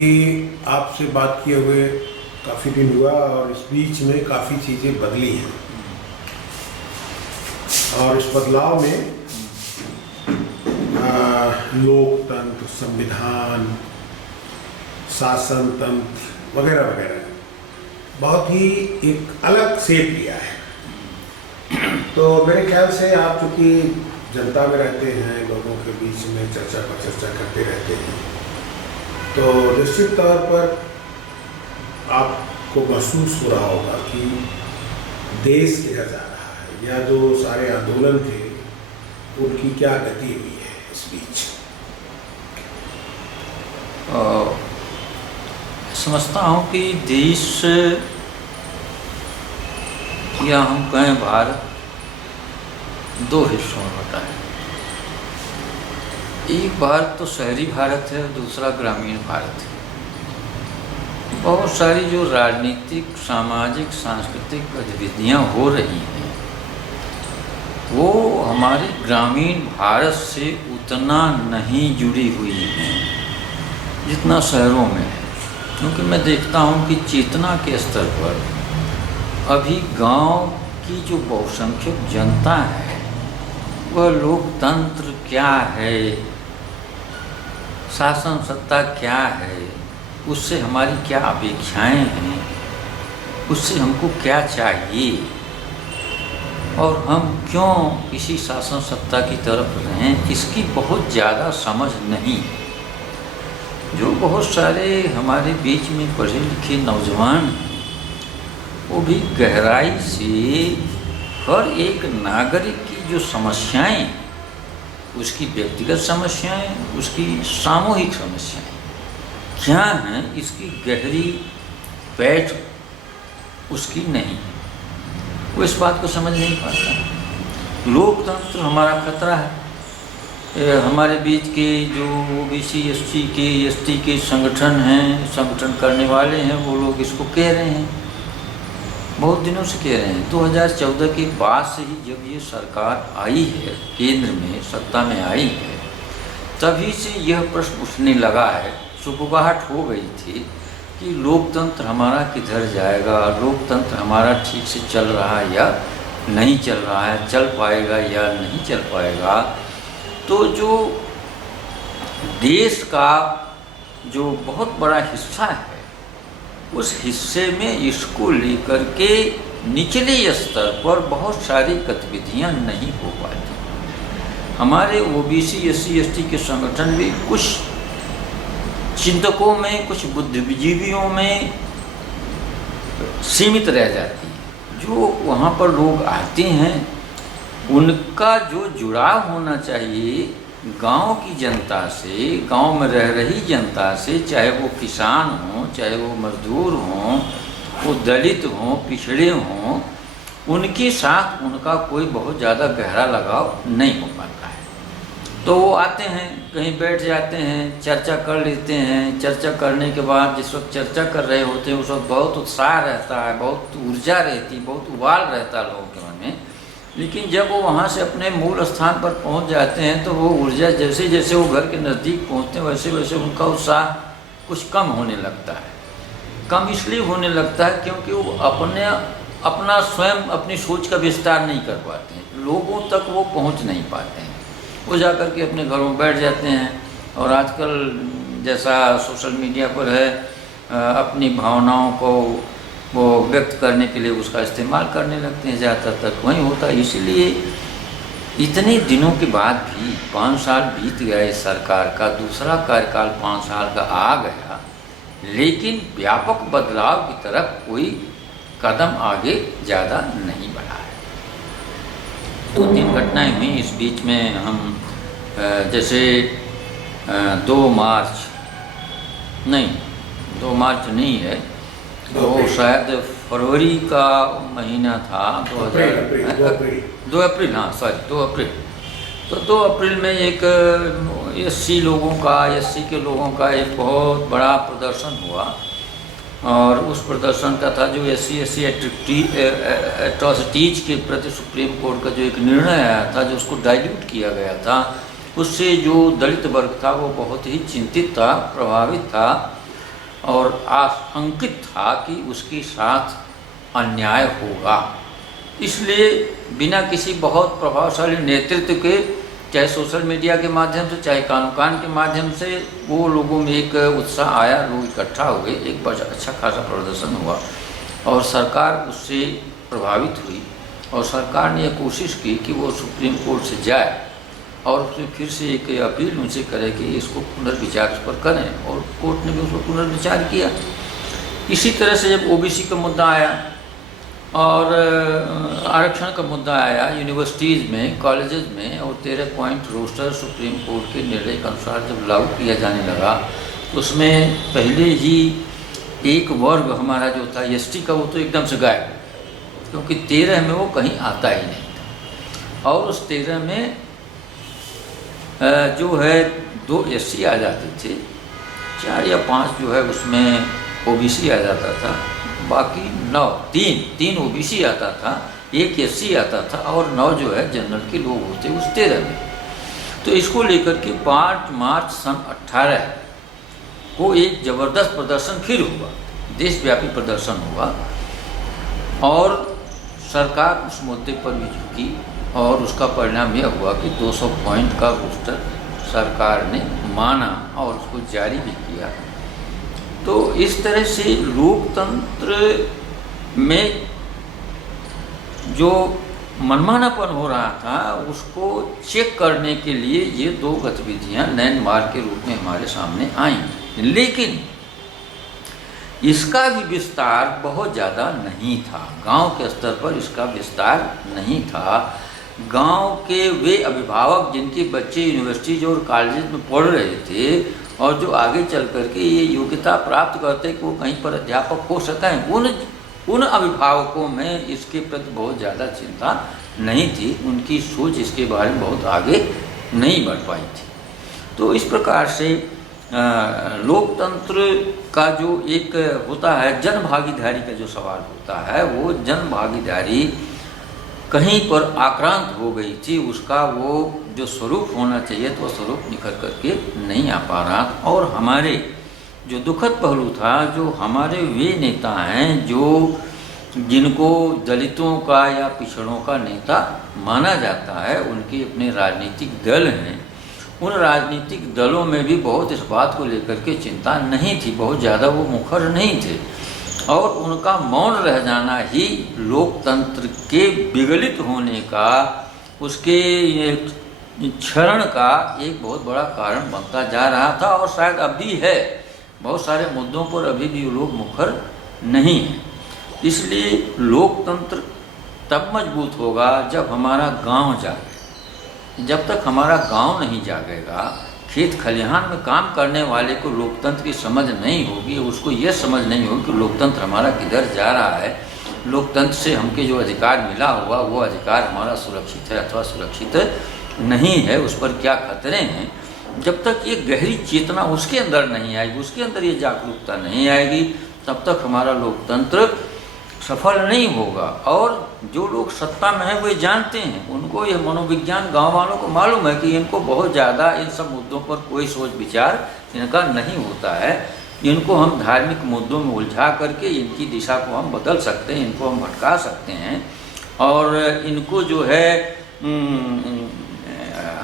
कि आपसे बात किए हुए काफ़ी दिन हुआ और इस बीच में काफ़ी चीज़ें बदली हैं और इस बदलाव में लोकतंत्र, संविधान, शासन तंत्र वगैरह वगैरह बहुत ही एक अलग शेप लिया है। तो मेरे ख्याल से आप चूँकि जनता में रहते हैं, लोगों के बीच में चर्चा पर चर्चा करते रहते हैं, तो निश्चित तौर पर आपको महसूस हो रहा होगा कि देश किधर जा रहा है या जो सारे आंदोलन थे उनकी क्या गति हुई है इस बीच। समझता हूँ कि देश या हम कहें भारत दो हिस्सों में बटा है। एक भारत तो शहरी भारत है, दूसरा ग्रामीण भारत है। बहुत सारी जो राजनीतिक, सामाजिक, सांस्कृतिक गतिविधियाँ हो रही हैं वो हमारे ग्रामीण भारत से उतना नहीं जुड़ी हुई हैं जितना शहरों में है। क्योंकि मैं देखता हूँ कि चेतना के स्तर पर अभी गांव की जो बहुसंख्यक जनता है वह लोकतंत्र क्या है, शासन सत्ता क्या है, उससे हमारी क्या अपेक्षाएं हैं, उससे हमको क्या चाहिए और हम क्यों किसी शासन सत्ता की तरफ रहें, इसकी बहुत ज़्यादा समझ नहीं। जो बहुत सारे हमारे बीच में पढ़े लिखे नौजवान हैं वो भी गहराई से हर एक नागरिक की जो समस्याएं, उसकी व्यक्तिगत समस्याएं, उसकी सामूहिक समस्याएं क्या हैं, इसकी गहरी पैठ उसकी नहीं, वो इस बात को समझ नहीं पाता। लोकतंत्र हमारा खतरा है। हमारे बीच के जो ओबीसी, एससी के, एसटी के संगठन हैं, संगठन करने वाले हैं, वो लोग इसको कह रहे हैं, बहुत दिनों से कह रहे हैं। 2014 के बाद से ही जब ये सरकार आई है, केंद्र में सत्ता में आई है, तभी से यह प्रश्न उठने लगा है, सुगबुगाहट हो गई थी कि लोकतंत्र हमारा किधर जाएगा, लोकतंत्र हमारा ठीक से चल रहा है या नहीं चल रहा है, चल पाएगा या नहीं चल पाएगा। तो जो देश का जो बहुत बड़ा हिस्सा है उस हिस्से में इसको लेकर के निचले स्तर पर बहुत सारी गतिविधियां नहीं हो पाती। हमारे ओबीसी, एससी, एसटी के संगठन भी कुछ चिंतकों में, कुछ बुद्धिजीवियों में सीमित रह जाती है। जो वहाँ पर लोग आते हैं उनका जो जुड़ाव होना चाहिए गांव की जनता से, गांव में रह रही जनता से, चाहे वो किसान हों, चाहे वो मजदूर हों, वो दलित हों, पिछड़े हों, उनके साथ उनका कोई बहुत ज़्यादा गहरा लगाव नहीं हो पाता है। तो वो आते हैं, कहीं बैठ जाते हैं, चर्चा कर लेते हैं। चर्चा करने के बाद जिस वक्त चर्चा कर रहे होते हैं उस वक्त बहुत उत्साह रहता है, बहुत ऊर्जा रहती, बहुत उबाल रहता है लोगों के मन में। लेकिन जब वो वहाँ से अपने मूल स्थान पर पहुँच जाते हैं तो वो ऊर्जा जैसे जैसे वो घर के नज़दीक पहुँचते हैं वैसे वैसे उनका उत्साह कुछ कम होने लगता है। कम इसलिए होने लगता है क्योंकि वो अपना स्वयं अपनी सोच का विस्तार नहीं कर पाते हैं, लोगों तक वो पहुँच नहीं पाते हैं। वो जा कर के अपने घरों में बैठ जाते हैं और आजकल जैसा सोशल मीडिया पर है, अपनी भावनाओं को वो व्यक्त करने के लिए उसका इस्तेमाल करने लगते हैं। ज़्यादातर तक वही होता है। इसीलिए इतने दिनों के बाद भी 5 साल बीत गया, इस सरकार का दूसरा कार्यकाल 5 साल का आ गया, लेकिन व्यापक बदलाव की तरफ कोई कदम आगे ज़्यादा नहीं बढ़ा है। 2-3 घटनाएं हुई इस बीच में। हम जैसे 2 मार्च नहीं है, तो शायद फरवरी का महीना था, 2 अप्रैल, हाँ सॉरी 2 अप्रैल। तो 2 अप्रैल में एक एससी के लोगों का एक बहुत बड़ा प्रदर्शन हुआ और उस प्रदर्शन का था जो एससी एट्रॉसिटीज के प्रति सुप्रीम कोर्ट का जो एक निर्णय आया था, जो उसको डाइल्यूट किया गया था, उससे जो दलित वर्ग था वो बहुत ही चिंतित था, प्रभावित था। और आशंकित था कि उसके साथ अन्याय होगा। इसलिए बिना किसी बहुत प्रभावशाली नेतृत्व के, चाहे सोशल मीडिया के माध्यम से, चाहे कानून के माध्यम से, वो लोगों में एक उत्साह आया, लोग इकट्ठा हुए, एक अच्छा खासा प्रदर्शन हुआ और सरकार उससे प्रभावित हुई और सरकार ने यह कोशिश की कि वो सुप्रीम कोर्ट से जाए और उसमें फिर से एक अपील उनसे करे कि इसको पुनर्विचार पर करें, और कोर्ट ने भी उसको पुनर्विचार किया। इसी तरह से जब ओबीसी का मुद्दा आया और आरक्षण का मुद्दा आया यूनिवर्सिटीज़ में, कॉलेजेस में, और 13 पॉइंट रोस्टर सुप्रीम कोर्ट के निर्णय के अनुसार जब लागू किया जाने लगा, तो उसमें पहले ही एक वर्ग हमारा जो था एसटी का, वो तो एकदम से गायब, क्योंकि 13 में वो कहीं आता ही नहीं था। और उस 13 में जो है 2 एससी आ जाते थे, 4 या 5 जो है उसमें ओबीसी आ जाता था, बाकी 9, 3 ओबीसी आता था, 1 एससी आता था और 9 जो है जनरल के लोग होते उस 13 में। तो इसको लेकर के 5 मार्च सन 18 को एक ज़बरदस्त प्रदर्शन फिर हुआ, देशव्यापी प्रदर्शन हुआ और सरकार उस मुद्दे पर भी झुकी और उसका परिणाम यह हुआ कि 200 पॉइंट का रोस्टर सरकार ने माना और उसको जारी भी किया। तो इस तरह से लोकतंत्र में जो मनमानापन हो रहा था उसको चेक करने के लिए ये 2 गतिविधियां लैंडमार्क के रूप में हमारे सामने आईं, लेकिन इसका भी विस्तार बहुत ज़्यादा नहीं था। गांव के स्तर पर इसका विस्तार नहीं था। गांव के वे अभिभावक जिनके बच्चे यूनिवर्सिटीज और कॉलेज में पढ़ रहे थे और जो आगे चल करके ये योग्यता प्राप्त करते कि वो कहीं पर अध्यापक हो सकें, उन अभिभावकों में इसके प्रति बहुत ज़्यादा चिंता नहीं थी, उनकी सोच इसके बारे में बहुत आगे नहीं बढ़ पाई थी। तो इस प्रकार से लोकतंत्र का जो एक होता है जन भागीदारी का जो सवाल होता है, वो जन भागीदारी कहीं पर आक्रांत हो गई थी, उसका वो जो स्वरूप होना चाहिए तो स्वरूप निखर करके नहीं आ पा रहा। और हमारे जो दुखद पहलू था, जो हमारे वे नेता हैं जो जिनको दलितों का या पिछड़ों का नेता माना जाता है, उनके अपने राजनीतिक दल हैं, उन राजनीतिक दलों में भी बहुत इस बात को लेकर के चिंता नहीं थी, बहुत ज़्यादा वो मुखर नहीं थे और उनका मौन रह जाना ही लोकतंत्र के विगलित होने का, उसके क्षरण का एक बहुत बड़ा कारण बनता जा रहा था और शायद अभी है। बहुत सारे मुद्दों पर अभी भी लोग मुखर नहीं हैं। इसलिए लोकतंत्र तब मजबूत होगा जब हमारा गांव जागे। जब तक हमारा गांव नहीं जागेगा, खेत खलिहान में काम करने वाले को लोकतंत्र की समझ नहीं होगी, उसको यह समझ नहीं होगी कि लोकतंत्र हमारा किधर जा रहा है, लोकतंत्र से हमके जो अधिकार मिला हुआ वो अधिकार हमारा सुरक्षित है अथवा सुरक्षित नहीं है, उस पर क्या खतरे हैं, जब तक ये गहरी चेतना उसके अंदर नहीं आएगी, उसके अंदर ये जागरूकता नहीं आएगी, तब तक हमारा लोकतंत्र सफल नहीं होगा। और जो लोग सत्ता में हैं वे जानते हैं, उनको ये मनोविज्ञान गांव वालों को मालूम है कि इनको बहुत ज़्यादा इन सब मुद्दों पर कोई सोच विचार इनका नहीं होता है। इनको हम धार्मिक मुद्दों में उलझा करके इनकी दिशा को हम बदल सकते हैं, इनको हम भटका सकते हैं और इनको जो है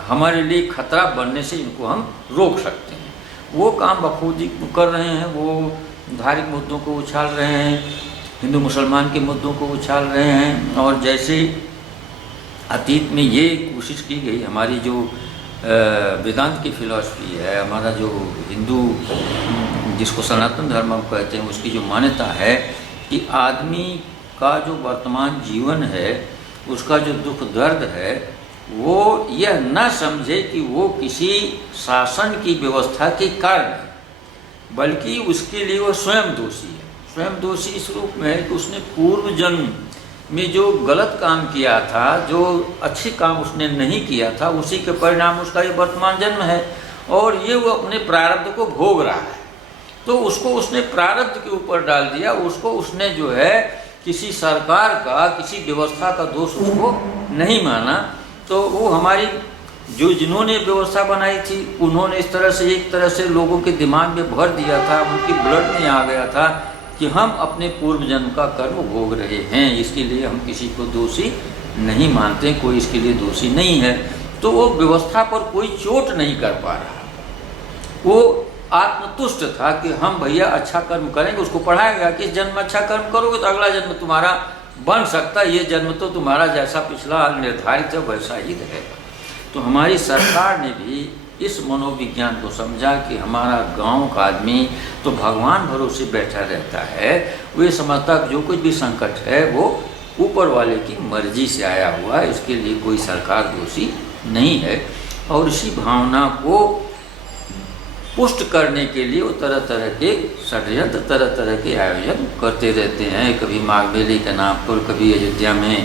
हमारे लिए खतरा बनने से इनको हम रोक सकते हैं। वो काम बखूबी कर रहे हैं, वो धार्मिक मुद्दों को उछाल रहे हैं, हिंदू मुसलमान के मुद्दों को उछाल रहे हैं। और जैसे अतीत में ये कोशिश की गई, हमारी जो वेदांत की फिलॉसफी है, हमारा जो हिंदू जिसको सनातन धर्म हम कहते हैं, उसकी जो मान्यता है कि आदमी का जो वर्तमान जीवन है, उसका जो दुख दर्द है, वो यह न समझे कि वो किसी शासन की व्यवस्था के कारण है, बल्कि उसके लिए वो स्वयं दोषी है। स्वयं दोषी इस रूप में है कि उसने पूर्व जन्म में जो गलत काम किया था, जो अच्छे काम उसने नहीं किया था, उसी के परिणाम उसका ये वर्तमान जन्म है और ये वो अपने प्रारब्ध को भोग रहा है। तो उसको उसने प्रारब्ध के ऊपर डाल दिया, उसको उसने जो है किसी सरकार का, किसी व्यवस्था का दोष उसको नहीं माना। तो वो हमारी जो जिन्होंने व्यवस्था बनाई थी उन्होंने इस तरह से एक तरह से लोगों के दिमाग में भर दिया था, उनकी ब्लड में आ गया था कि हम अपने पूर्व जन्म का कर्म भोग रहे हैं, इसके लिए हम किसी को दोषी नहीं मानते, कोई इसके लिए दोषी नहीं है। तो वो व्यवस्था पर कोई चोट नहीं कर पा रहा, वो आत्मतुष्ट था कि हम भैया अच्छा कर्म करेंगे। उसको पढ़ाया गया कि इस जन्म अच्छा कर्म करोगे तो अगला जन्म तुम्हारा बन सकता है, ये जन्म तो तुम्हारा जैसा पिछला निर्धारित है वैसा ही रहेगा। तो हमारी सरकार ने भी इस मनोविज्ञान को समझा कि हमारा गांव का आदमी तो भगवान भरोसे बैठा रहता है, वो ये समझता कि जो कुछ भी संकट है वो ऊपर वाले की मर्जी से आया हुआ है, इसके लिए कोई सरकार दोषी नहीं है। और इसी भावना को पुष्ट करने के लिए वो तरह तरह के षड्यंत्र, तरह तरह के आयोजन करते रहते हैं। कभी माघ मेले के नाम पर, कभी अयोध्या में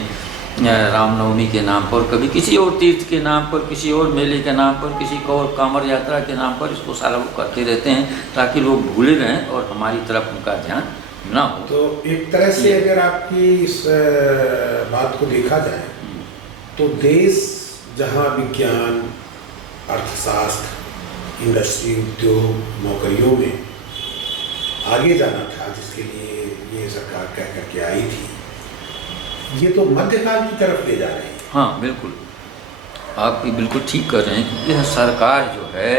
रामनवमी के नाम पर, कभी किसी और तीर्थ के नाम पर, किसी और मेले के नाम पर, किसी को और कांवड़ यात्रा के नाम पर, इसको सारा वो करते रहते हैं ताकि लोग भूले रहें और हमारी तरफ उनका ध्यान ना हो। तो एक तरह से अगर आपकी इस बात को देखा जाए तो देश जहाँ विज्ञान, अर्थशास्त्र, इंडस्ट्री, उद्योग, नौकरियों में आगे जाना था, जिसके लिए ये सरकार कह करके आई थी, ये तो मध्यकाल की तरफ ले जा रहे हैं। हाँ बिल्कुल, आप बिल्कुल ठीक कर रहे हैं। यह सरकार जो है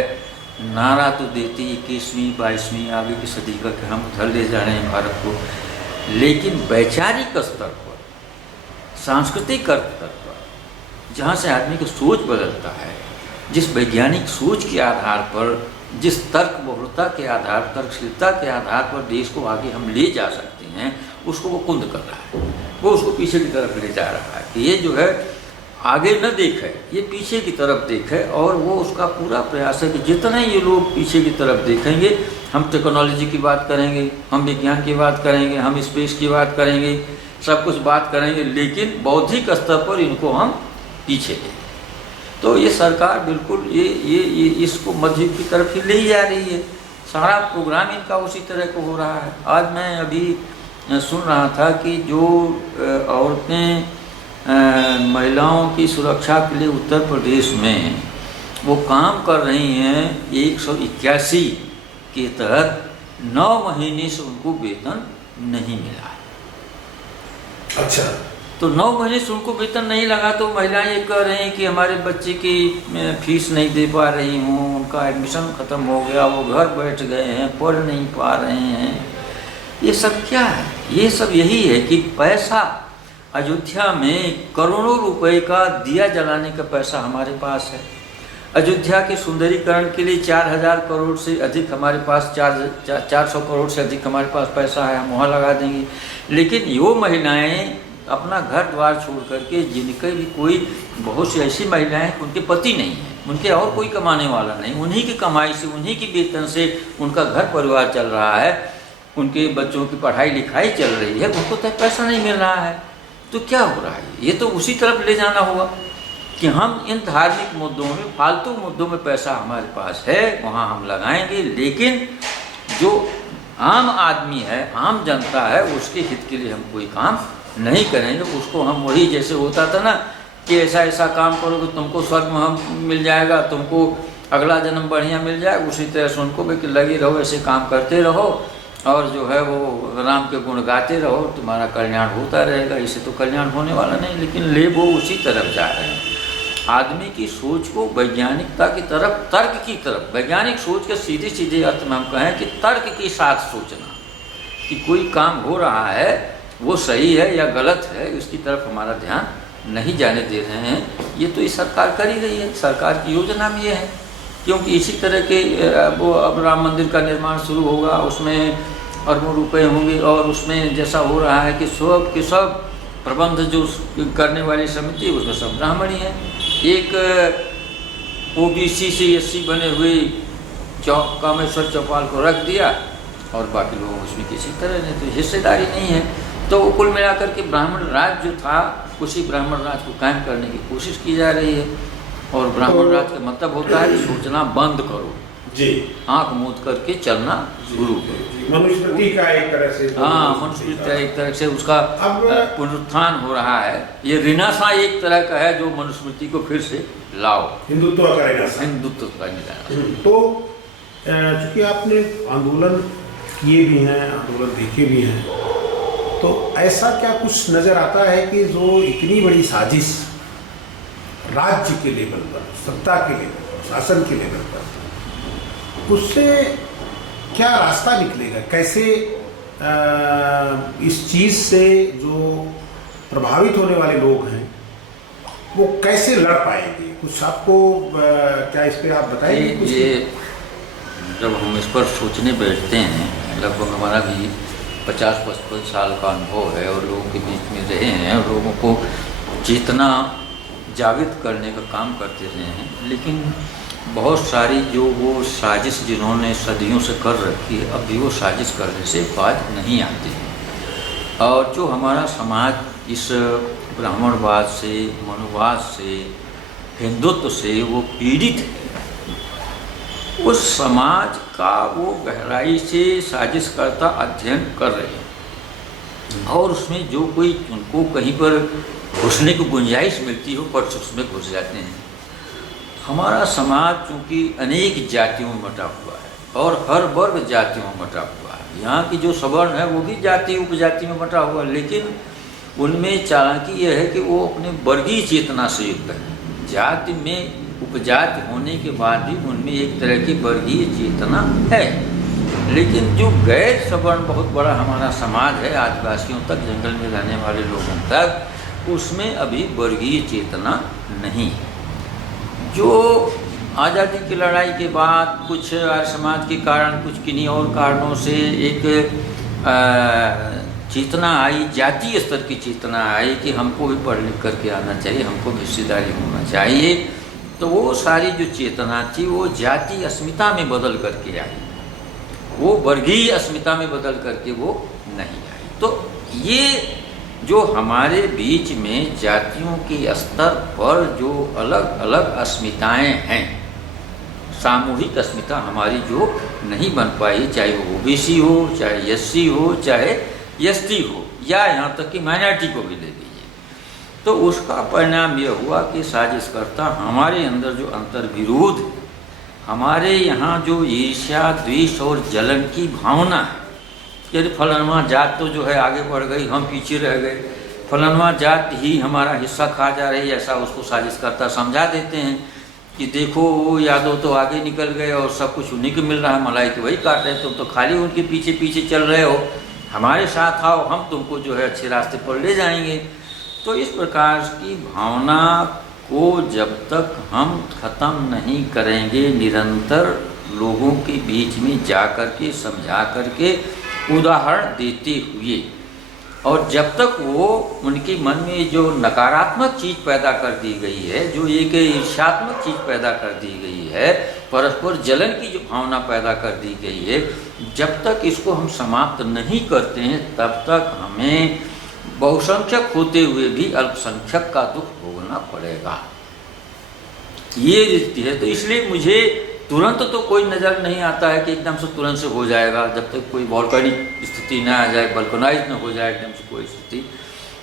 नारा तो देती 21वीं 22वीं आगे की सदी का कि हम उधर ले जा रहे हैं भारत को, लेकिन वैचारिक स्तर पर, सांस्कृतिक स्तर पर, जहाँ से आदमी की सोच बदलता है, जिस वैज्ञानिक सोच के आधार पर, जिस तर्क बहुलता के आधार, तर्कशीलता के आधार पर देश को आगे हम ले जा सकते हैं, उसको वो कुंद कर रहा है, वो उसको पीछे की तरफ ले जा रहा है कि ये जो है आगे न देखे, ये पीछे की तरफ देखे। और वो उसका पूरा प्रयास है कि जितने ये लोग पीछे की तरफ देखेंगे, हम टेक्नोलॉजी की बात करेंगे, हम विज्ञान की बात करेंगे, हम स्पेस की बात करेंगे, सब कुछ बात करेंगे, लेकिन बौद्धिक स्तर पर इनको हम पीछे लेंगे। तो ये सरकार बिल्कुल ये इसको मध्य की तरफ ही ले जा रही है। सारा प्रोग्राम इनका उसी तरह को हो रहा है। आज मैं अभी सुन रहा था कि जो औरतें महिलाओं की सुरक्षा के लिए उत्तर प्रदेश में वो काम कर रही हैं, 181 के तहत 9 महीने से उनको वेतन नहीं मिला है। अच्छा, तो 9 महीने से उनको वेतन नहीं लगा तो महिलाएं ये कह रही हैं कि हमारे बच्चे की फीस नहीं दे पा रही हूँ, उनका एडमिशन ख़त्म हो गया, वो घर बैठ गए हैं, पढ़ नहीं पा रहे हैं। ये सब क्या है? ये सब यही है कि पैसा, अयोध्या में करोड़ों रुपए का दिया जलाने का पैसा हमारे पास है। अयोध्या के सुंदरीकरण के लिए 4000 करोड़ से अधिक हमारे पास, 400 करोड़ से अधिक हमारे पास पैसा है, हम वहाँ लगा देंगे। लेकिन यो महिलाएं अपना घर द्वार छोड़ करके, जिनके भी कोई बहुत सी ऐसी महिलाएं उनके पति नहीं है, उनके और कोई कमाने वाला नहीं, उन्हीं की कमाई से, उन्हीं की वेतन से उनका घर परिवार चल रहा है, उनके बच्चों की पढ़ाई लिखाई चल रही है, उनको तक पैसा नहीं मिल रहा है। तो क्या हो रहा है? ये तो उसी तरफ ले जाना होगा कि हम इन धार्मिक मुद्दों में, फालतू मुद्दों में पैसा हमारे पास है, वहाँ हम लगाएंगे, लेकिन जो आम आदमी है, आम जनता है, उसके हित के लिए हम कोई काम नहीं करेंगे। उसको हम वही, जैसे होता था ना कि ऐसा ऐसा काम करोगे तुमको स्वर्ग में हम मिल जाएगा, तुमको अगला जन्म बढ़िया मिल जाएगा, उसी तरह से उनको भी लगे रहो, ऐसे काम करते रहो और जो है वो राम के गुण गाते रहो, तुम्हारा कल्याण होता रहेगा। इससे तो कल्याण होने वाला नहीं, लेकिन ले वो उसी तरफ जा रहे हैं। आदमी की सोच को वैज्ञानिकता की तरफ, तर्क की तरफ, वैज्ञानिक सोच के सीधे सीधे अर्थ में हम कहें कि तर्क के साथ सोचना कि कोई काम हो रहा है वो सही है या गलत है, इसकी तरफ हमारा ध्यान नहीं जाने दे रहे हैं। ये तो ये सरकार कर ही रही है, सरकार की योजना भी ये है, क्योंकि इसी तरह के वो अब राम मंदिर का निर्माण शुरू होगा, उसमें अरबों रुपए होंगे और उसमें जैसा हो रहा है कि सब के सब प्रबंध जो करने वाली समिति, उसमें सब ब्राह्मण ही हैं। एक OBC से SC बने हुए कामेश्वर चौपाल को रख दिया और बाकी लोग उसमें किसी तरह नहीं, तो हिस्सेदारी नहीं है। तो कुल मिलाकर के ब्राह्मण राज जो था, उसी ब्राह्मण राज को कायम करने की कोशिश की जा रही है। और ब्राह्मण राज का मतलब होता है कि सोचना बंद करो, जी, आंख मूंद करके चलना शुरू करो। मनुस्मृति का एक तरह से, हाँ, मनुस्मृति का एक तरह से उसका पुनरुत्थान हो रहा है। ये रिनासा एक तरह का है जो मनुस्मृति को फिर से लाओ, हिंदुत्व का रिनासा। हिंदुत्व का निराशा। तो चूंकि आपने आंदोलन किए भी हैं, आंदोलन देखे भी हैं, तो ऐसा क्या कुछ नजर आता है कि जो इतनी बड़ी साजिश राज्य के लेवल पर, सत्ता के लेवल पर, शासन के लेवल पर, उससे क्या रास्ता निकलेगा? कैसे इस चीज से जो प्रभावित होने वाले लोग हैं वो कैसे लड़ पाएंगे? कुछ आपको क्या इस पे आप बताएंगे कुछ? ये जब हम इस पर सोचने बैठते हैं, लगभग हमारा भी 50-55 साल का अनुभव है और लोगों के बीच में रहे हैं और लोगों को चेतना जागृत करने का काम करते रहे हैं, लेकिन बहुत सारी जो वो साजिश जिन्होंने सदियों से कर रखी है, अब भी वो साजिश करने से बाज नहीं आती। और जो हमारा समाज इस ब्राह्मणवाद से, मनुवाद से, हिंदुत्व से वो पीड़ित है, उस समाज का वो गहराई से साजिशकर्ता अध्ययन कर रहे हैं और उसमें जो कोई उनको कहीं पर घुसने की गुंजाइश मिलती हो पर उसमें घुस जाते हैं। हमारा समाज चूँकि अनेक जातियों में बटा हुआ है और हर वर्ग जातियों में बटा हुआ है। यहाँ की जो सवर्ण है वो भी जाति उपजाति में बटा हुआ है, लेकिन उनमें चालाकी यह है कि वो अपने वर्गीय चेतना से युक्त है। जाति में उपजाति होने के बाद भी उनमें एक तरह की वर्गीय चेतना है, लेकिन जो गैर सवर्ण बहुत बड़ा हमारा समाज है, आदिवासियों तक, जंगल में रहने वाले लोगों तक, उसमें अभी वर्गीय चेतना नहीं है। जो आज़ादी की लड़ाई के बाद कुछ आर्य समाज के कारण, कुछ किन्हीं और कारणों से एक चेतना आई, जातीय स्तर की चेतना आई कि हमको भी पढ़ लिख करके आना चाहिए, हमको भी हिस्सेदारी होना चाहिए, तो वो सारी जो चेतना थी वो जातीय अस्मिता में बदल करके आई, वो वर्गीय अस्मिता में बदल करके वो नहीं आई। तो ये जो हमारे बीच में जातियों के स्तर पर जो अलग अलग अस्मिताएं हैं, सामूहिक अस्मिता हमारी जो नहीं बन पाई, चाहे वो ओबीसी हो, चाहे एससी हो, चाहे एसटी हो, या यहाँ तक कि माइनॉरिटी को भी ले लीजिए, तो उसका परिणाम यह हुआ कि साजिशकर्ता हमारे अंदर जो अंतर्विरोध है, हमारे यहाँ जो ईर्ष्या, द्वेष और जलन की भावना है, यदि फलाना जात तो जो है आगे बढ़ गई, हम पीछे रह गए, फलाना जात ही हमारा हिस्सा खा जा रही, ऐसा उसको साजिशकर्ता समझा देते हैं कि देखो वो यादव तो आगे निकल गए और सब कुछ उन्हीं को मिल रहा है, मलाई तो वही काट रहे, तुम तो खाली उनके पीछे पीछे चल रहे हो, हमारे साथ आओ, हम तुमको जो है अच्छे रास्ते पर ले जाएंगे। तो इस प्रकार की भावना को जब तक हम ख़त्म नहीं करेंगे, निरंतर लोगों के बीच में जा कर के, समझा कर के, उदाहरण देते हुए, और जब तक वो उनके मन में जो नकारात्मक चीज़ पैदा कर दी गई है, जो एक ईर्ष्यात्मक चीज़ पैदा कर दी गई है, परस्पर जलन की जो भावना पैदा कर दी गई है, जब तक इसको हम समाप्त नहीं करते हैं, तब तक हमें बहुसंख्यक होते हुए भी अल्पसंख्यक का दुख भोगना पड़ेगा। ये स्थिति है। तो इसलिए मुझे तुरंत तो कोई नज़र नहीं आता है कि एकदम से तुरंत से हो जाएगा, जब तक कोई वॉल्केनिक स्थिति ना आ जाए, बल्कनाइज न हो जाए एकदम से कोई स्थिति।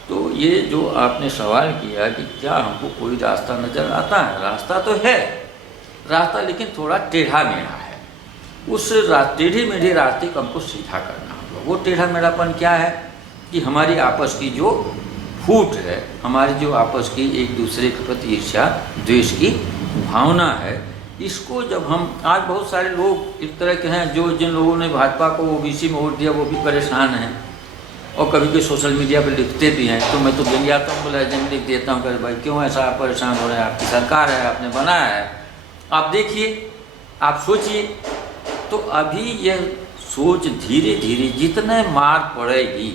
तो ये जो आपने सवाल किया कि क्या हमको कोई रास्ता नज़र आता है, रास्ता तो है, रास्ता लेकिन थोड़ा टेढ़ा मेढ़ा है। उस टेढ़े मेढ़े रास्ते को हमको सीधा करना होगा। वो टेढ़ा मेढ़ापन क्या है कि हमारी आपस की जो फूट है, हमारी जो आपस की एक दूसरे के प्रति ईर्ष्या द्वेष की भावना है, इसको जब हम, आज बहुत सारे लोग इस तरह के हैं जो जिन लोगों ने भाजपा को ओबीसी में वोट दिया वो भी परेशान हैं और कभी कभी सोशल मीडिया पर लिखते भी हैं। तो मैं तो व्यंग्यात्मक हूँ, बोला जन लिख देता हूँ कि भाई क्यों ऐसा आप परेशान हो रहे हैं, आपकी सरकार है, आपने बनाया है, आप देखिए, आप सोचिए। तो अभी यह सोच धीरे धीरे जितने मार पड़ेगी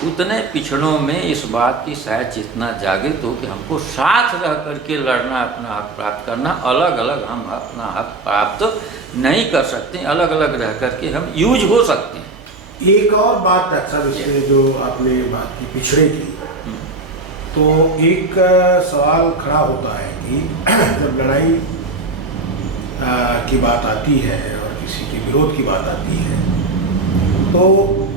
उतने पिछड़ों में इस बात की शायद चेतना जागृत हो कि हमको साथ रह करके लड़ना, अपना हक प्राप्त करना। अलग अलग हम अपना हक प्राप्त नहीं कर सकते, अलग अलग रह करके हम यूज हो सकते हैं। एक और बात अच्छा, इसमें जो आपने बात की पिछड़े की, तो एक सवाल खड़ा होता है कि जब लड़ाई की बात आती है और किसी के विरोध की बात आती है, तो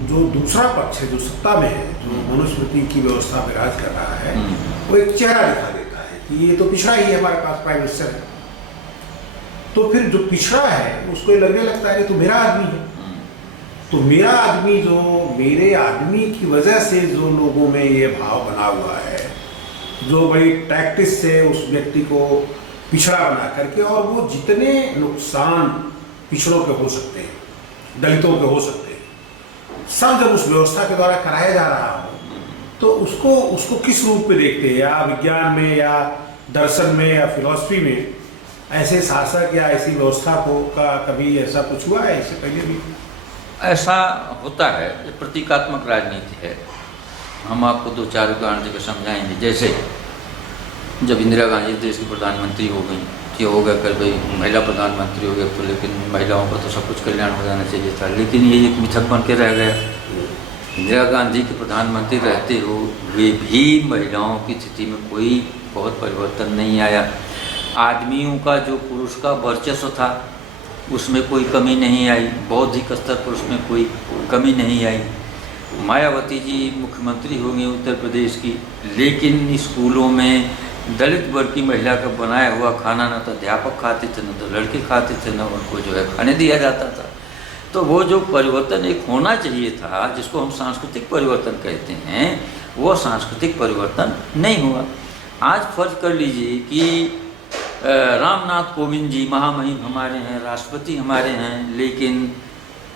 जो दूसरा पक्ष है, जो सत्ता में है, जो मनुस्मृति की व्यवस्था विराज कर रहा है, वो एक चेहरा दिखा देता है कि ये तो पिछड़ा ही है, हमारे पास प्राइम मिनिस्टर है। तो फिर जो पिछड़ा है उसको ये लगने लगता है कि तो मेरा आदमी है, तो मेरा आदमी, जो मेरे आदमी की वजह से जो लोगों में ये भाव बना हुआ है, जो बड़ी टैक्टिस से उस व्यक्ति को पिछड़ा बना करके, और वो जितने नुकसान पिछड़ों के हो सकते हैं, दलितों के हो सकते हैं, सब जब उस व्यवस्था के द्वारा कराया जा रहा हो, तो उसको किस रूप में देखते हैं, या विज्ञान में, या दर्शन में, या फिलॉसफी में ऐसे शासक या ऐसी व्यवस्था को का कभी ऐसा कुछ हुआ है इससे पहले भी? ऐसा होता है, ये प्रतीकात्मक राजनीति है। हम आपको दो चार उदाहरण देकर समझाएंगे। जैसे जब इंदिरा गांधी देश की प्रधानमंत्री हो गई, ये हो गया कर भाई महिला प्रधानमंत्री हो गई, तो लेकिन महिलाओं का तो सब कुछ कल्याण हो जाना चाहिए था, लेकिन ये एक मिथक बन के रह गया। इंदिरा गांधी के प्रधानमंत्री रहते हुए भी महिलाओं की स्थिति में कोई बहुत परिवर्तन नहीं आया। आदमियों का जो पुरुष का वर्चस्व था उसमें कोई कमी नहीं आई, बौद्धिक स्तर पर उसमें कोई कमी नहीं आई। मायावती जी मुख्यमंत्री हो गई उत्तर प्रदेश की, लेकिन स्कूलों में दलित वर्ग की महिला का बनाया हुआ खाना न तो अध्यापक खाते थे, न तो लड़के खाते थे, न उनको जो है खाने दिया जाता था। तो वो जो परिवर्तन एक होना चाहिए था, जिसको हम सांस्कृतिक परिवर्तन कहते हैं, वो सांस्कृतिक परिवर्तन नहीं हुआ। आज फर्ज कर लीजिए कि रामनाथ कोविंद जी महामहिम हमारे हैं, राष्ट्रपति हमारे हैं, लेकिन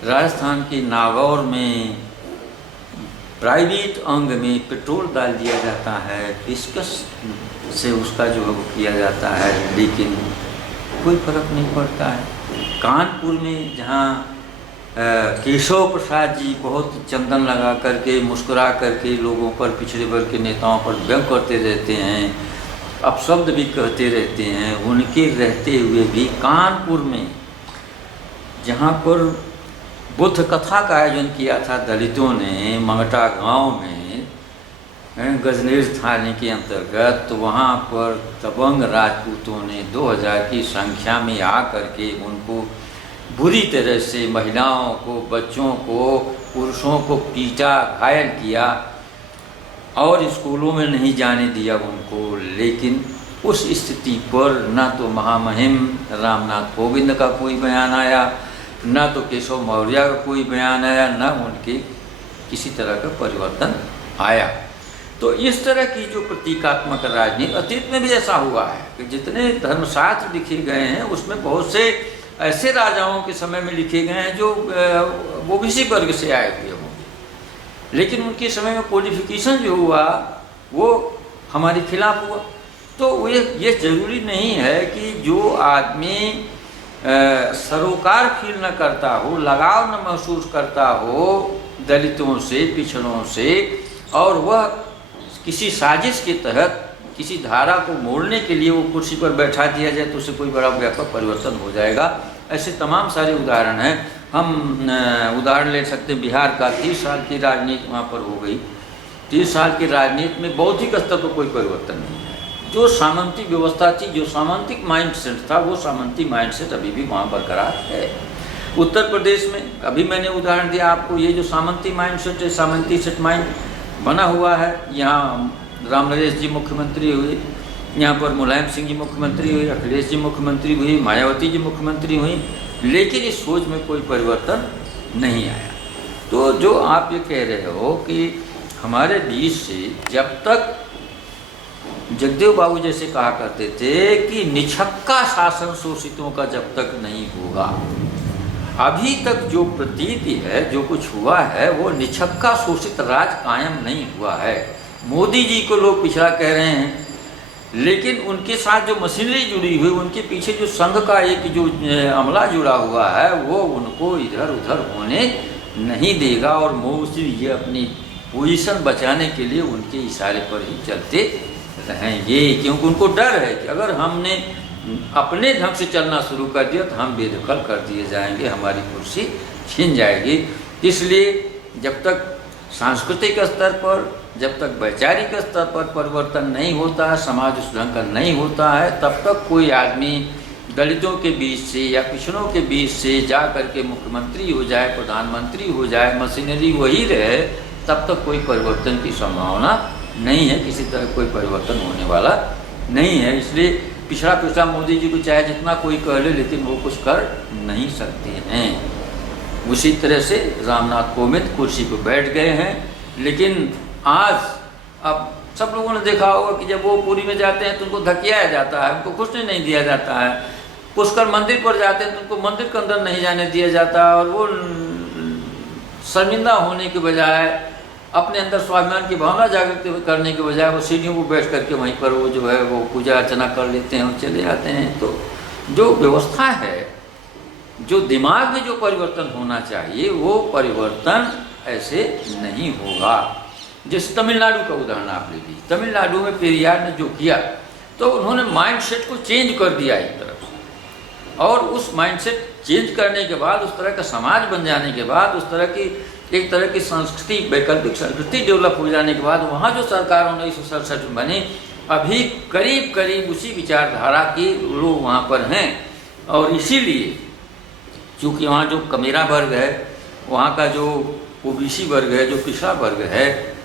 राजस्थान के नागौर में प्राइवेट अंग में पेट्रोल डाल दिया जाता है, पेशकश से उसका जो है वो किया जाता है, लेकिन कोई फर्क नहीं पड़ता है। कानपुर में जहाँ केशव प्रसाद जी बहुत चंदन लगा करके, मुस्कुरा करके लोगों पर, पिछड़े वर्ग के नेताओं पर व्यंग करते रहते हैं, अपशब्द भी कहते रहते हैं, उनके रहते हुए भी कानपुर में जहाँ पर बुद्ध कथा का आयोजन किया था दलितों ने मंगटा गांव में गजनेर थाने के अंतर्गत, तो वहाँ पर दबंग राजपूतों ने 2000 की संख्या में आकर के उनको बुरी तरह से, महिलाओं को, बच्चों को, पुरुषों को पीटा, घायल किया और स्कूलों में नहीं जाने दिया उनको। लेकिन उस स्थिति पर न तो महामहिम रामनाथ कोविंद का कोई बयान आया, न तो केशव मौर्य का कोई बयान आया, न उनके किसी तरह का परिवर्तन आया। तो इस तरह की जो प्रतीकात्मक राजनीति अतीत में भी ऐसा हुआ है कि जितने धर्मशास्त्र लिखे गए हैं उसमें बहुत से ऐसे राजाओं के समय में लिखे गए हैं जो ओबीसी वर्ग से आए हुए होंगे, लेकिन उनके समय में कोडिफिकेशन जो हुआ वो हमारे खिलाफ हुआ। तो ये जरूरी नहीं है कि जो आदमी सरोकार फील न करता हो, लगाव न महसूस करता हो दलितों से, पिछड़ों से, और वह किसी साजिश के तहत किसी धारा को मोड़ने के लिए वो कुर्सी पर बैठा दिया जाए तो उससे कोई बड़ा व्यापक परिवर्तन हो जाएगा। ऐसे तमाम सारे उदाहरण हैं। हम उदाहरण ले सकते हैं बिहार का। 30 साल की राजनीति वहाँ पर हो गई। 30 साल की राजनीति में बौद्धिक स्तर पर कोई परिवर्तन नहीं है। जो सामंती व्यवस्था थी, जो सामंतिक माइंडसेट था, वो सामंती माइंडसेट अभी भी वहाँ बरकरार है। उत्तर प्रदेश में अभी मैंने उदाहरण दिया आपको, ये जो सामंती माइंडसेट है, सामंती सेट माइंड बना हुआ है। यहाँ राम नरेश जी मुख्यमंत्री हुए, यहाँ पर मुलायम सिंह जी मुख्यमंत्री हुए, अखिलेश जी मुख्यमंत्री हुई, मायावती जी मुख्यमंत्री हुई, लेकिन इस सोच में कोई परिवर्तन नहीं आया। तो जो आप ये कह रहे हो कि हमारे बीच से जब तक जगदेव बाबू जैसे कहा करते थे कि निछक्का शासन शोषितों का जब तक नहीं होगा, अभी तक जो प्रतीति है, जो कुछ हुआ है, वो निछक्का शोषित राज कायम नहीं हुआ है। मोदी जी को लोग पिछड़ा कह रहे हैं, लेकिन उनके साथ जो मशीनरी जुड़ी हुई, उनके पीछे जो संघ का एक जो अमला जुड़ा हुआ है, वो उनको इधर उधर होने नहीं देगा। और मोदी ये अपनी पोजीशन बचाने के लिए उनके इशारे पर ही चलते रहेंगे, क्योंकि उनको डर है कि अगर हमने अपने ढंग से चलना शुरू कर दिया तो हम बेदखल कर दिए जाएंगे, हमारी कुर्सी छीन जाएगी। इसलिए जब तक सांस्कृतिक स्तर पर, जब तक वैचारिक स्तर पर परिवर्तन नहीं होता है, समाज उस ढंग का नहीं होता है, तब तक कोई आदमी दलितों के बीच से या पिछड़ों के बीच से जा करके मुख्यमंत्री हो जाए, प्रधानमंत्री हो जाए, मशीनरी वही रहे, तब तक कोई परिवर्तन की संभावना नहीं है, किसी तरह कोई परिवर्तन होने वाला नहीं है। इसलिए पिछड़ा मोदी जी को चाहे जितना कोई कह ले, लेकिन वो कुछ कर नहीं सकते हैं। उसी तरह से रामनाथ कोविंद कुर्सी पर बैठ गए हैं, लेकिन आज अब सब लोगों ने देखा होगा कि जब वो पुरी में जाते हैं तो उनको धकियाया जाता है, उनको घुसने नहीं दिया जाता है। पुष्कर मंदिर पर जाते हैं तो उनको मंदिर के अंदर नहीं जाने दिया जाता, और वो शर्मिंदा होने के बजाय, अपने अंदर स्वाभिमान की भावना जागृत करने के बजाय वो सीढ़ियों पर बैठ करके वहीं पर वो जो है वो पूजा अर्चना कर लेते हैं और चले आते हैं। तो जो व्यवस्था है, जो दिमाग में जो परिवर्तन होना चाहिए, वो परिवर्तन ऐसे नहीं होगा। जैसे तमिलनाडु का उदाहरण आप ले लीजिए, तमिलनाडु में पेरियार ने जो किया, तो उन्होंने माइंडसेट को चेंज कर दिया एक तरफ से, और उस माइंडसेट चेंज करने के बाद, उस तरह का समाज बन जाने के बाद, उस तरह की एक तरह की संस्कृति, वैकल्पिक संस्कृति डेवलप हो जाने के बाद, वहाँ जो सरकार 1967 में बनी, अभी करीब करीब उसी विचारधारा के लोग वहाँ पर हैं। और इसीलिए चूँकि वहाँ जो कमेरा वर्ग है, वहाँ का जो ओबीसी वर्ग है, जो पिछड़ा वर्ग है,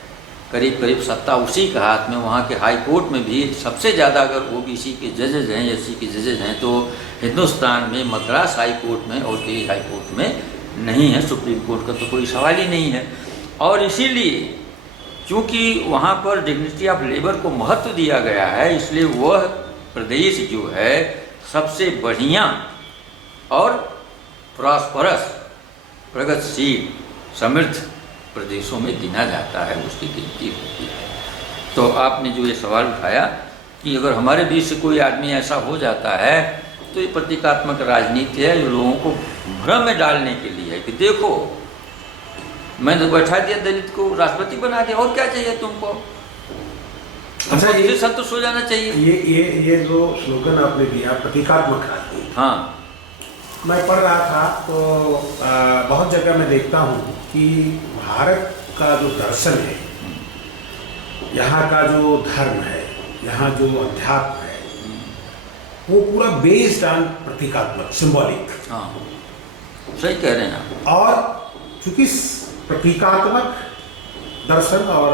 करीब करीब सत्ता उसी के हाथ में। वहाँ के हाई कोर्ट में भी सबसे ज़्यादा अगर ओबीसी के जजेज हैं, एससी के जजेज हैं, तो हिंदुस्तान में मद्रास हाई कोर्ट में और कई हाई कोर्ट में नहीं है। सुप्रीम कोर्ट का तो कोई सवाल ही नहीं है। और इसीलिए चूँकि वहाँ पर डिग्निटी ऑफ लेबर को महत्व दिया गया है, इसलिए वह प्रदेश जो है सबसे बढ़िया और प्रॉस्परस, प्रगतिशील, समृद्ध प्रदेशों में गिना जाता है, उसकी गिनती होती है। तो आपने जो ये सवाल उठाया कि अगर हमारे बीच से कोई आदमी ऐसा हो जाता है, तो ये प्रतीकात्मक राजनीति है, जो लोगों को भ्रम में डालने के लिए है कि देखो मैंने बैठा दिया दलित को, राष्ट्रपति बना दिया, और क्या चाहिए तुमको, अच्छा ये संतुष्ट हो जाना चाहिए। ये जो स्लोगन आपने दिया प्रतीकात्मक राजनीति, हाँ, मैं पढ़ रहा था तो बहुत जगह मैं देखता हूँ कि भारत का जो दर्शन है, यहाँ का जो धर्म है, यहाँ जो अध्यात्म है, वो पूरा बेस्ड ऑन प्रतीकात्मक, सिंबॉलिक। हाँ, सही कह रहे हैं आप। और चूंकि प्रतीकात्मक दर्शन और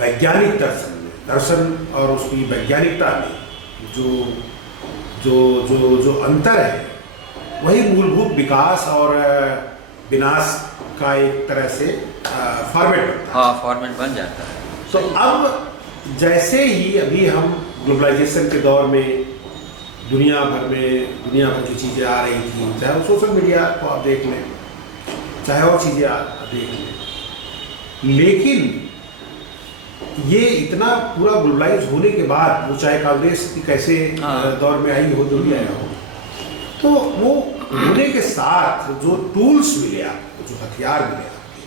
वैज्ञानिक दर्शन और उसकी वैज्ञानिकता में जो अंतर है, वही मूलभूत विकास और विनाश का एक तरह से फॉर्मेट बनता है। हाँ, फॉर्मेट बन जाता है। तो अब जैसे ही अभी हम ग्लोबलाइजेशन के दौर में दुनिया भर की चीज़ें आ रही थी, चाहे वो सोशल मीडिया को आप देख लें, चाहे और चीज़ें आप देख लें, लेकिन ये इतना पूरा ग्लोबलाइज होने के बाद, वो चाहे कांग्रेस की कैसे दौर में आई हो, जो भी आया हो, तो वो होने के साथ जो टूल्स मिले आपको, जो हथियार मिले आपके,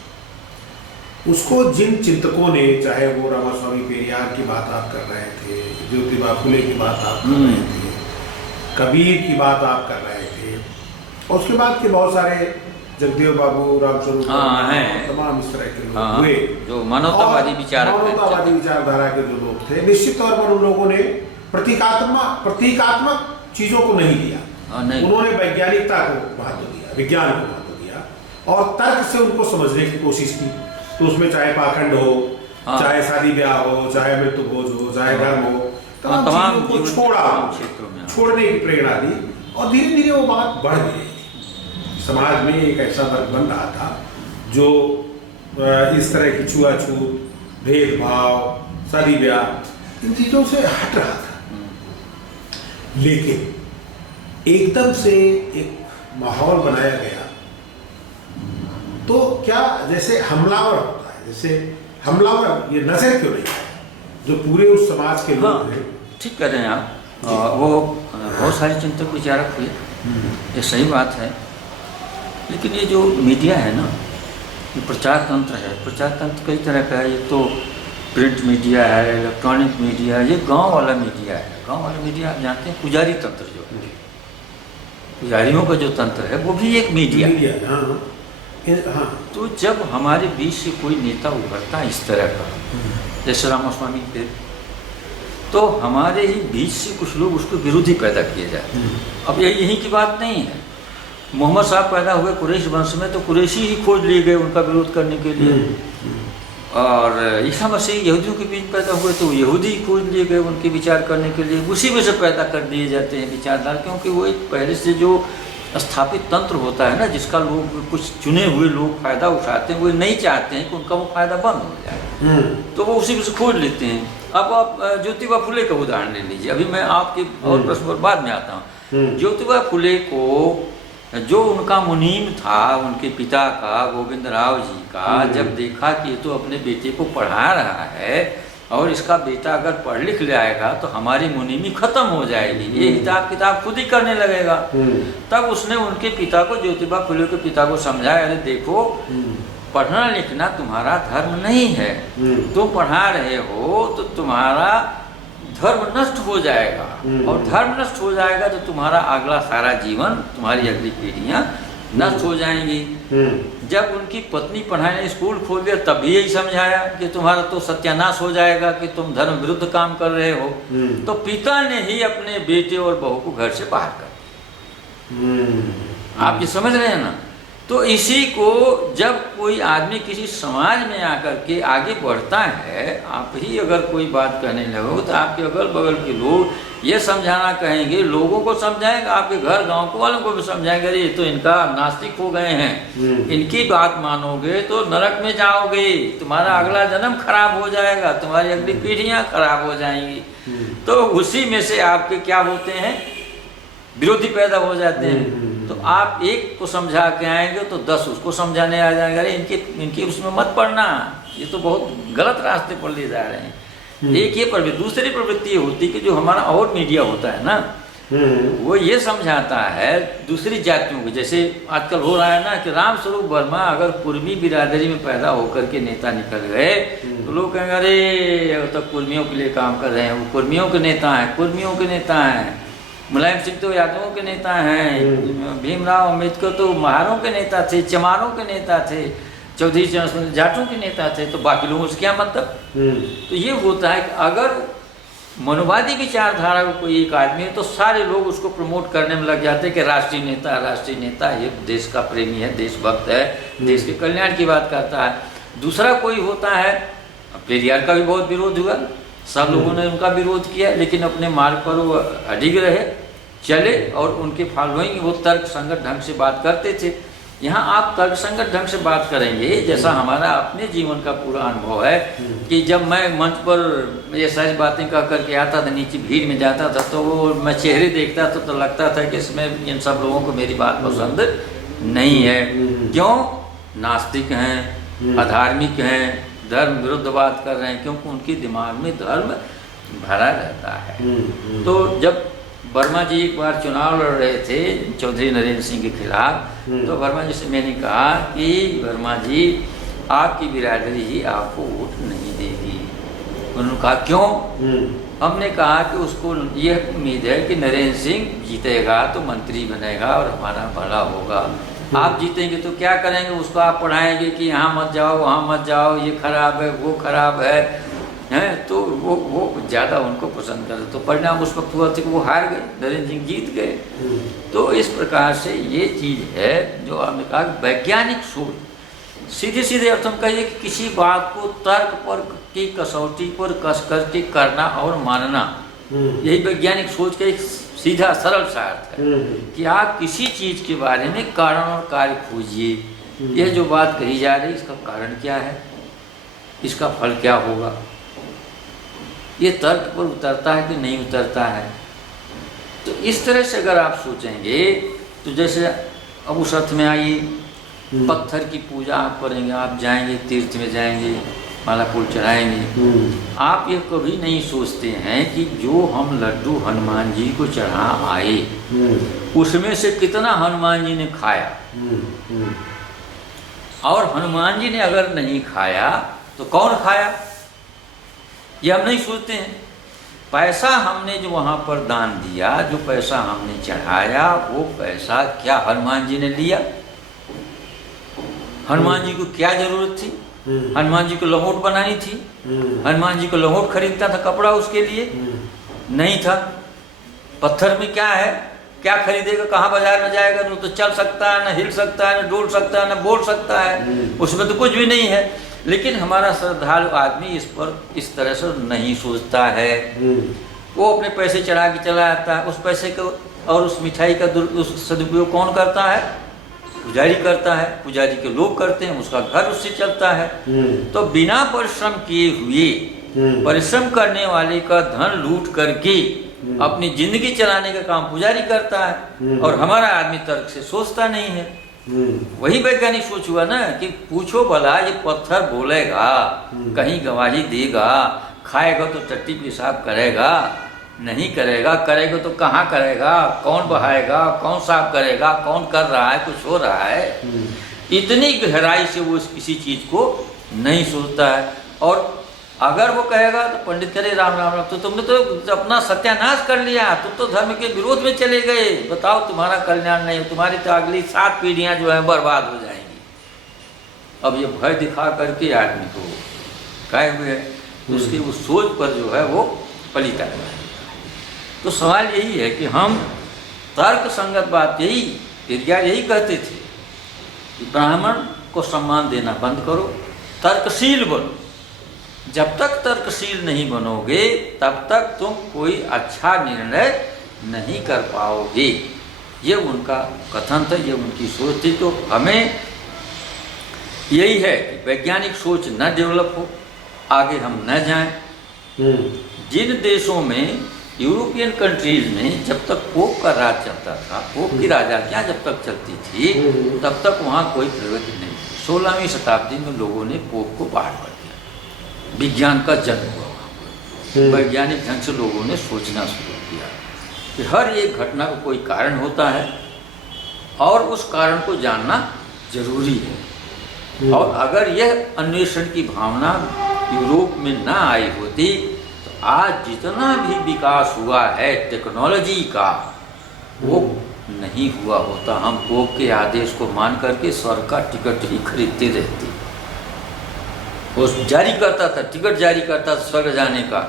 उसको जिन चिंतकों ने, चाहे वो रामास्वामी पेरियार की बात आप कर रहे थे, ज्योतिबा फुले की बात आप कर रहे थे, कबीर की बात आप कर रहे थे, और उसके बाद के बहुत सारे जगदेव बाबू, रामस्वरूप, तमाम इस तरह के लोग हुए, जो मानवतावादी विचारधारा के जो लोग थे, निश्चित तौर पर उन लोगों ने प्रतीकात्मक चीजों को नहीं लिया। उन्होंने वैज्ञानिकता को महत्व दिया, विज्ञान को महत्व दिया, और तर्क से उनको समझने की कोशिश की। तो उसमें चाहे पाखंड हो, चाहे शादी ब्याह हो, चाहे मृत्यु भोज हो, चाहे धर्म हो, तमाम चीजों को छोड़ने की प्रेरणा दी, और धीरे धीरे वो बात बढ़ गई। समाज में एक ऐसा वर्ग बन रहा था जो इस तरह की छुआछूत, भेदभाव, शादी ब्याह, इन चीजों से हट रहा था। लेकिन एकदम से एक माहौल बनाया गया, तो क्या जैसे हमलावर होता है, जैसे हमलावर ये नजर क्यों नहीं आया, जो पूरे उस समाज के लोग हैं। ठीक कह रहे हैं आप। वो बहुत सारे चिंतक विचारक हुए, ये सही बात है। लेकिन ये जो मीडिया है ना, ये प्रचार तंत्र है। प्रचार तंत्र कई तरह का है। ये तो प्रिंट मीडिया है, इलेक्ट्रॉनिक मीडिया है, ये गांव वाला मीडिया है। गांव वाला मीडिया आप जानते हैं, पुजारी तंत्र जो है, पुजारियों का जो तंत्र है, वो भी एक मीडिया है। हाँ। तो जब हमारे बीच से कोई नेता उभरता है इस तरह का, जैसे रामास्वामी पे, तो हमारे ही बीच से कुछ लोग उसको विरोधी पैदा किए जाते हैं। अब यही की बात नहीं है। मोहम्मद साहब पैदा हुए कुरैश वंश में, तो कुरैशी ही खोज लिए गए उनका विरोध करने के लिए। और ईसा मसीह यहूदियों के बीच पैदा हुए तो यहूदी ही खोज लिए गए उनके विचार करने के लिए। उसी में से पैदा कर दिए जाते हैं विचारधारा, क्योंकि वो एक पहले से जो स्थापित तंत्र होता है ना, जिसका लोग कुछ चुने हुए लोग फायदा उठाते हैं, वो नहीं चाहते हैं कि उनका वो फायदा बंद हो जाए, तो वो उसी में से खोज लेते हैं। अब आप ज्योतिबा फुले का उदाहरण ले लीजिए। अभी मैं आपके और प्रश्न पर बाद में आता हूँ। ज्योतिबा फुले को जो उनका मुनीम था उनके पिता का, गोविंदराव जी का, जब देखा कि ये तो अपने बेटे को पढ़ा रहा है और इसका बेटा अगर पढ़ लिख जाएगा तो हमारी मुनीमी खत्म हो जाएगी, ये हिसाब किताब खुद ही करने लगेगा। तब उसने उनके पिता को, ज्योतिबा फुले के पिता को समझाया, अरे देखो पढ़ना लिखना तुम्हारा धर्म नहीं है, तुम पढ़ा रहे हो तो तुम्हारा धर्म नष्ट हो जाएगा, और धर्म नष्ट हो जाएगा तो तुम्हारा अगला सारा जीवन, तुम्हारी अगली पीढ़ियां नष्ट हो जाएंगी। जब उनकी पत्नी पढ़ाने स्कूल खोल दिया तब भी यही समझाया कि तुम्हारा तो सत्यानाश हो जाएगा कि तुम धर्म विरुद्ध काम कर रहे हो। तो पिता ने ही अपने बेटे और बहू को घर से बाहर कर दिया। आप ये समझ रहे हैं ना? तो इसी को जब कोई आदमी किसी समाज में आकर के आगे बढ़ता है, आप ही अगर कोई बात कहने लगो तो आपके अगल बगल के लोग ये समझाना कहेंगे, लोगों को समझाएंगे, आपके घर गांव को वालों को भी समझाएंगे, अरे ये तो इनका नास्तिक हो गए हैं, इनकी बात मानोगे तो नरक में जाओगे, तुम्हारा अगला जन्म खराब हो जाएगा, तुम्हारी अगली पीढ़ियां खराब हो जाएंगी। तो उसी में से आपके क्या होते हैं, विरोधी पैदा हो जाते हैं। तो आप एक को समझा के आएंगे तो 10 उसको समझाने आ जाएंगे, अरे इनके उसमें मत पढ़ना, ये तो बहुत गलत रास्ते पर ले जा रहे हैं। एक ये प्रवृत्ति। दूसरी प्रवृत्ति ये होती है कि जो हमारा और मीडिया होता है ना, वो ये समझाता है दूसरी जातियों को, जैसे आजकल हो रहा है ना कि राम स्वरूप वर्मा अगर कुर्मी बिरादरी में पैदा होकर के नेता निकल गए तो लोग कहेंगे अरे वो तो कुर्मियों के लिए काम कर रहे हैं, वो कुर्मियों के नेता हैं, कुर्मियों के नेता हैं। मुलायम सिंह तो यादवों के नेता हैं, भीमराव अम्बेडकर तो महारों के नेता थे, चमारों के नेता थे, चौधरी चरण सिंह जाटों के नेता थे, तो बाकी लोगों से क्या मतलब? तो ये होता है कि अगर मनुवादी विचारधारा का कोई एक आदमी है तो सारे लोग उसको प्रमोट करने में लग जाते हैं कि राष्ट्रीय नेता, ये देश का प्रेमी है, देशभक्त है, देश के कल्याण की बात करता है। दूसरा कोई होता है, पेरियार का भी बहुत विरोध हुआ, सब लोगों ने उनका विरोध किया, लेकिन अपने मार्ग पर वो अडिग रहे, चले, और उनके फॉलोइंग वो तर्क संगत ढंग से बात करते थे। यहाँ आप तर्क संगत ढंग से बात करेंगे, जैसा हमारा अपने जीवन का पूरा अनुभव है कि जब मैं मंच पर ये सारी बातें कह करके आता था, नीचे भीड़ में जाता था, तो वो मैं चेहरे देखता था तो लगता था कि इसमें इन सब लोगों को मेरी बात पसंद नहीं है। क्यों? नास्तिक हैं, अधार्मिक हैं, धर्म विरुद्ध बात कर रहे हैं, क्योंकि उनके दिमाग में धर्म भरा रहता है। तो जब वर्मा जी एक बार चुनाव लड़ रहे थे चौधरी नरेंद्र सिंह के खिलाफ, तो वर्मा जी से मैंने कहा कि वर्मा जी आपकी बिरादरी ही आपको वोट नहीं देगी। उन्होंने कहा क्यों? हमने कहा कि उसको यह उम्मीद है कि नरेंद्र सिंह जीतेगा तो मंत्री बनेगा और हमारा भला होगा। आप जीतेंगे तो क्या करेंगे? उसको आप पढ़ाएंगे कि यहाँ मत जाओ, वहाँ मत जाओ, ये खराब है, वो खराब है, तो वो ज़्यादा उनको पसंद करे। तो परिणाम उस वक्त हुआ था कि वो हार गए, नरेंद्र सिंह जीत गए। तो इस प्रकार से ये चीज़ है जो आपने कहा वैज्ञानिक सोच, सीधे सीधे अर्थ हम कहिए कि किसी बात को तर्क पर की कसौटी पर कस करके करना और मानना, यही वैज्ञानिक सोच का एक सीधा सरल सा अर्थ है कि आप किसी चीज़ के बारे में कारण और कार्य खोजिए। यह जो बात कही जा रही है इसका कारण क्या है, इसका फल क्या होगा, ये तर्क पर उतरता है कि नहीं उतरता है। तो इस तरह से अगर आप सोचेंगे तो जैसे अब उस अर्थ में आइए, पत्थर की पूजा आप करेंगे, आप जाएंगे तीर्थ में जाएंगे, माला फूल चढ़ाएंगे, आप ये कभी नहीं सोचते हैं कि जो हम लड्डू हनुमान जी को चढ़ा आए उसमें से कितना हनुमान जी ने खाया, और हनुमान जी ने अगर नहीं खाया तो कौन खाया, ये हम नहीं सोचते हैं। पैसा हमने जो वहाँ पर दान दिया, जो पैसा हमने चढ़ाया, वो पैसा क्या हनुमान जी ने लिया? हनुमान जी को क्या जरूरत थी? हनुमान जी को लंगोट बनानी थी, हनुमान जी को लंगोट खरीदता था कपड़ा उसके लिए, नहीं था। पत्थर में क्या है, क्या खरीदेगा, कहाँ बाजार में जाएगा, न तो चल सकता है, न हिल सकता है, न डोल सकता है, न बोल सकता है, उसमें तो कुछ भी नहीं है। लेकिन हमारा श्रद्धालु आदमी इस पर इस तरह से नहीं सोचता है। वो अपने पैसे चढ़ा के चला आता है। उस पैसे को और उस मिठाई का सदुपयोग कौन करता है? पुजारी करता है, पुजारी के लोग करते हैं, उसका घर उससे चलता है। तो बिना परिश्रम किए हुए, परिश्रम करने वाले का धन लूट करके अपनी जिंदगी चलाने का काम पुजारी करता है, और हमारा आदमी तर्क से सोचता नहीं है। वही वैज्ञानिक सोच हुआ ना कि पूछो भला, ये पत्थर बोलेगा, कहीं गवाही देगा, खाएगा तो टट्टी पेशाब करेगा, नहीं करेगा, करेगा तो कहाँ करेगा, कौन बहाएगा, कौन साफ करेगा, कौन कर रहा है, कुछ हो रहा है। इतनी गहराई से वो किसी चीज को नहीं सोचता है। और अगर वो कहेगा तो पंडित करे राम राम राम, तो तुमने तो अपना सत्यानाश कर लिया, तुम तो धर्म के विरोध में चले गए, बताओ तुम्हारा कल्याण नहीं हो, तुम्हारी तो अगली 7 पीढ़ियां जो है बर्बाद हो जाएंगी। अब ये भय दिखा करके आदमी को कहे हुए है, तो उसकी उस सोच पर जो है वो पलीता हुआ है। तो सवाल यही है कि हम तर्क संगत बात, यही पेरियार यही कहते थे कि ब्राह्मण को सम्मान देना बंद करो, तर्कशील बनो। जब तक तर्कशील नहीं बनोगे तब तक तुम कोई अच्छा निर्णय नहीं कर पाओगे। ये उनका कथन था, ये उनकी सोच थी। तो हमें यही है कि वैज्ञानिक सोच न डेवलप हो, आगे हम न जाएं। जिन देशों में, यूरोपियन कंट्रीज में जब तक पोप का राज चलता था, पोप की राजधानियाँ जब तक चलती थी, तब तक वहाँ कोई प्रगति नहीं। 16वीं शताब्दी में लोगों ने पोप को बाहर कर दिया, विज्ञान का जन्म हुआ। वैज्ञानिक ढंग से लोगों ने सोचना शुरू किया कि हर एक घटना का कोई कारण होता है और उस कारण को जानना जरूरी है। और अगर यह अन्वेषण की भावना यूरोप में ना आई होती तो आज जितना भी विकास हुआ है टेक्नोलॉजी का, वो नहीं हुआ होता। हम पोप के आदेश को मान करके स्वर्ग का टिकट ही खरीदते रहते। वो जारी करता था, टिकट जारी करता था स्वर्ग जाने का।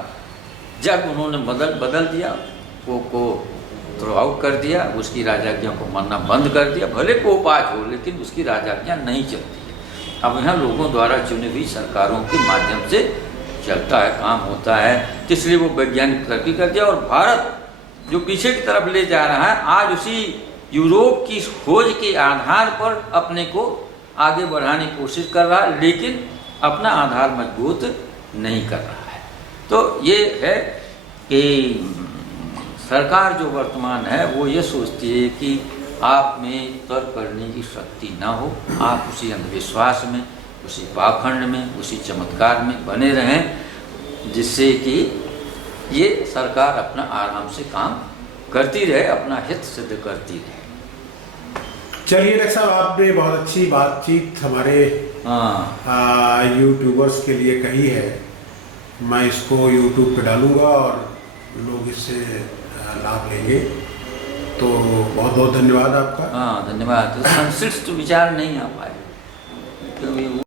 जब उन्होंने बदल दिया, पोप को थ्रो आउट कर दिया, उसकी राजाज्ञा को मानना बंद कर दिया। भले पोप आज हो, लेकिन उसकी राजाज्ञा नहीं चलती है। अब यहाँ लोगों द्वारा चुनी हुई सरकारों के माध्यम से चलता है, काम होता है। इसलिए वो वैज्ञानिक तरक्की कर दिया, और भारत जो पीछे की तरफ ले जा रहा है, आज उसी यूरोप की खोज के आधार पर अपने को आगे बढ़ाने की कोशिश कर रहा है, लेकिन अपना आधार मजबूत नहीं कर रहा है। तो ये है कि सरकार जो वर्तमान है वो ये सोचती है कि आप में तर्क करने की शक्ति ना हो, आप उसी अंधविश्वास में, उसी पाखंड में, उसी चमत्कार में बने रहें, जिससे कि ये सरकार अपना आराम से काम करती रहे, अपना हित सिद्ध करती रहे। चलिए डॉक्टर साहब, आपने बहुत अच्छी बातचीत हमारे यूट्यूबर्स के लिए कही है। मैं इसको यूट्यूब पे डालूंगा और लोग इससे लाभ लेंगे। तो बहुत बहुत धन्यवाद आपका। हाँ, धन्यवाद। संश्लिष्ट विचार नहीं आ पाए क्योंकि